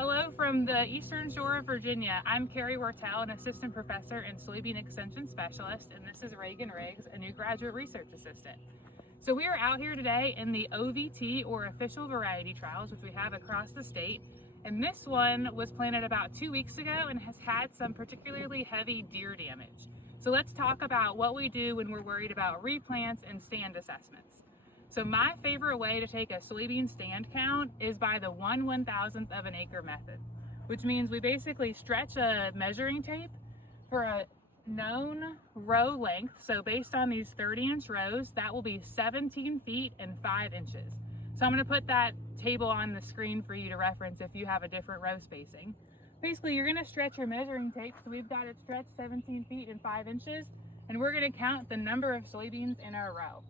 Hello from the Eastern Shore of Virginia. I'm Carrie Ortel, an assistant professor and Soybean Extension specialist, and this is Reagan Riggs, a new graduate research assistant. So we are out here today in the OVT, or official variety trials, which we have across the state. And this one was planted about 2 weeks ago and has had some particularly heavy deer damage. So let's talk about what we do when we're worried about replants and stand assessments. So my favorite way to take a soybean stand count is by the 1/1000th of an acre method, which means we basically stretch a measuring tape for a known row length. So based on these 30-inch rows, that will be 17 feet and 5 inches. So I'm going to put that table on the screen for you to reference if you have a different row spacing. Basically, you're going to stretch your measuring tape. So we've got it stretched 17 feet and 5 inches, and we're going to count the number of soybeans in our row.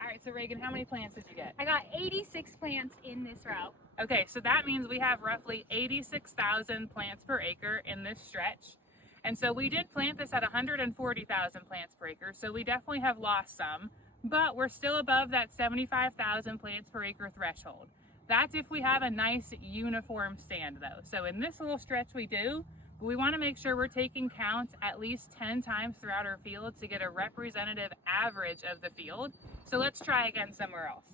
All right, so Reagan, how many plants did you get? I got 86 plants in this row. Okay, so that means we have roughly 86,000 plants per acre in this stretch. And so we did plant this at 140,000 plants per acre, so we definitely have lost some, but we're still above that 75,000 plants per acre threshold. That's if we have a nice uniform stand though. So in this little stretch we want to make sure we're taking counts at least 10 times throughout our field to get a representative average of the field. So let's try again somewhere else.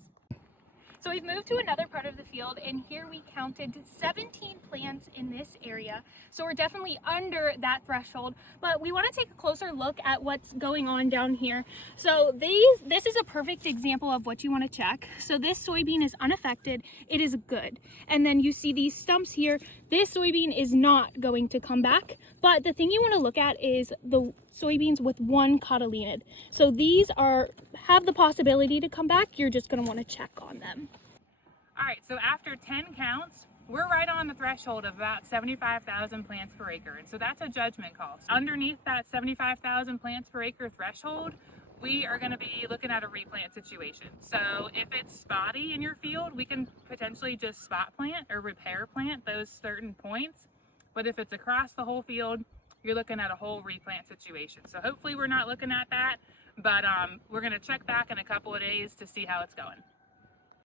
So we've moved to another part of the field, and here we counted 17 plants in this area. So we're definitely under that threshold, but we want to take a closer look at what's going on down here. So this is a perfect example of what you want to check. So this soybean is unaffected, it is good. And then you see these stumps here. This soybean is not going to come back, but the thing you want to look at is the soybeans with one cotyledonid. So these have the possibility to come back. You're just going to want to check on them. All right, so after 10 counts, we're right on the threshold of about 75,000 plants per acre. And so that's a judgment call. So underneath that 75,000 plants per acre threshold, we are going to be looking at a replant situation. So if it's spotty in your field, we can potentially just spot plant or repair plant those certain points. But if it's across the whole field, you're looking at a whole replant situation. So hopefully we're not looking at that, but we're going to check back in a couple of days to see how it's going.